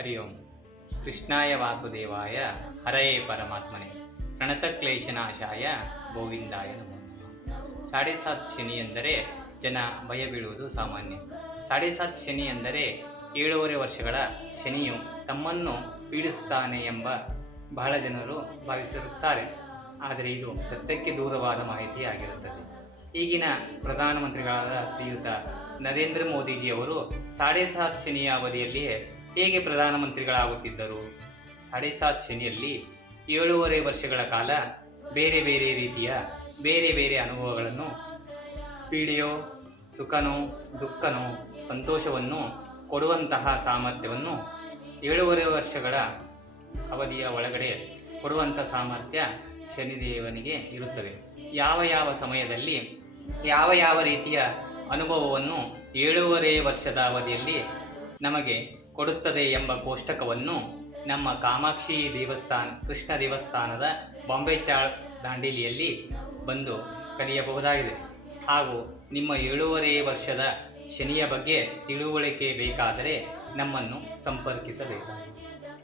ಹರಿ ಓಂ. ಕೃಷ್ಣಾಯ ವಾಸುದೇವಾಯ ಹರಯೇ ಪರಮಾತ್ಮನೆ ಪ್ರಣತಕ್ಲೇಶನಾಶಾಯ ಗೋವಿಂದಾಯ ನಮಃ. ಸಾಡೆ ಸಾತ್ ಶನಿ ಎಂದರೆ ಜನ ಭಯ ಬೀಳುವುದು ಸಾಮಾನ್ಯ. ಸಾಡೆ ಸಾತ್ ಶನಿ ಎಂದರೆ 7.5 ವರ್ಷಗಳ ಶನಿಯು ತಮ್ಮನ್ನು ಪೀಡಿಸುತ್ತಾನೆ ಎಂಬ ಬಹಳ ಜನರು ಭಾವಿಸಿರುತ್ತಾರೆ. ಆದರೆ ಇದು ಸತ್ಯಕ್ಕೆ ದೂರವಾದ ಮಾಹಿತಿಯಾಗಿರುತ್ತದೆ. ಈಗಿನ ಪ್ರಧಾನಮಂತ್ರಿಗಳಾದ ಶ್ರೀಯುತ ನರೇಂದ್ರ ಮೋದಿಜಿಯವರು ಸಾಡೆ ಸಾತ್ ಶನಿಯ ಅವಧಿಯಲ್ಲಿಯೇ ಹೇಗೆ ಪ್ರಧಾನಮಂತ್ರಿಗಳಾಗುತ್ತಿದ್ದರು? ಸಾಡೆ ಸಾತ್ ಶನಿಯಲ್ಲಿ 7.5 ವರ್ಷಗಳ ಕಾಲ ಬೇರೆ ಬೇರೆ ರೀತಿಯ ಬೇರೆ ಬೇರೆ ಅನುಭವಗಳನ್ನು, ಪೀಡೆಯೋ ಸುಖನೋ ದುಃಖನೋ ಸಂತೋಷವನ್ನು ಕೊಡುವಂತಹ ಸಾಮರ್ಥ್ಯವನ್ನು 7.5 ವರ್ಷಗಳ ಅವಧಿಯ ಒಳಗಡೆ ಕೊಡುವಂಥ ಸಾಮರ್ಥ್ಯ ಶನಿದೇವನಿಗೆ ಇರುತ್ತದೆ. ಯಾವ ಸಮಯದಲ್ಲಿ ಯಾವ ರೀತಿಯ ಅನುಭವವನ್ನು 7.5 ವರ್ಷದ ಅವಧಿಯಲ್ಲಿ ನಮಗೆ ಕೊಡುತ್ತದೆ ಎಂಬ ಕೋಷ್ಟಕವನ್ನು ನಮ್ಮ ಕಾಮಾಕ್ಷಿ ದೇವಸ್ಥಾನ, ಕೃಷ್ಣ ದೇವಸ್ಥಾನದ ಬಾಂಬೆ ಚಾಳ್ ದಾಂಡೇಲಿಯಲ್ಲಿ ಬಂದು ಕಲಿಯಬಹುದಾಗಿದೆ. ಹಾಗೂ ನಿಮ್ಮ 7.5 ವರ್ಷದ ಶನಿಯ ಬಗ್ಗೆ ತಿಳುವಳಿಕೆ ಬೇಕಾದರೆ ನಮ್ಮನ್ನು ಸಂಪರ್ಕಿಸಬೇಕಾಗಿದೆ.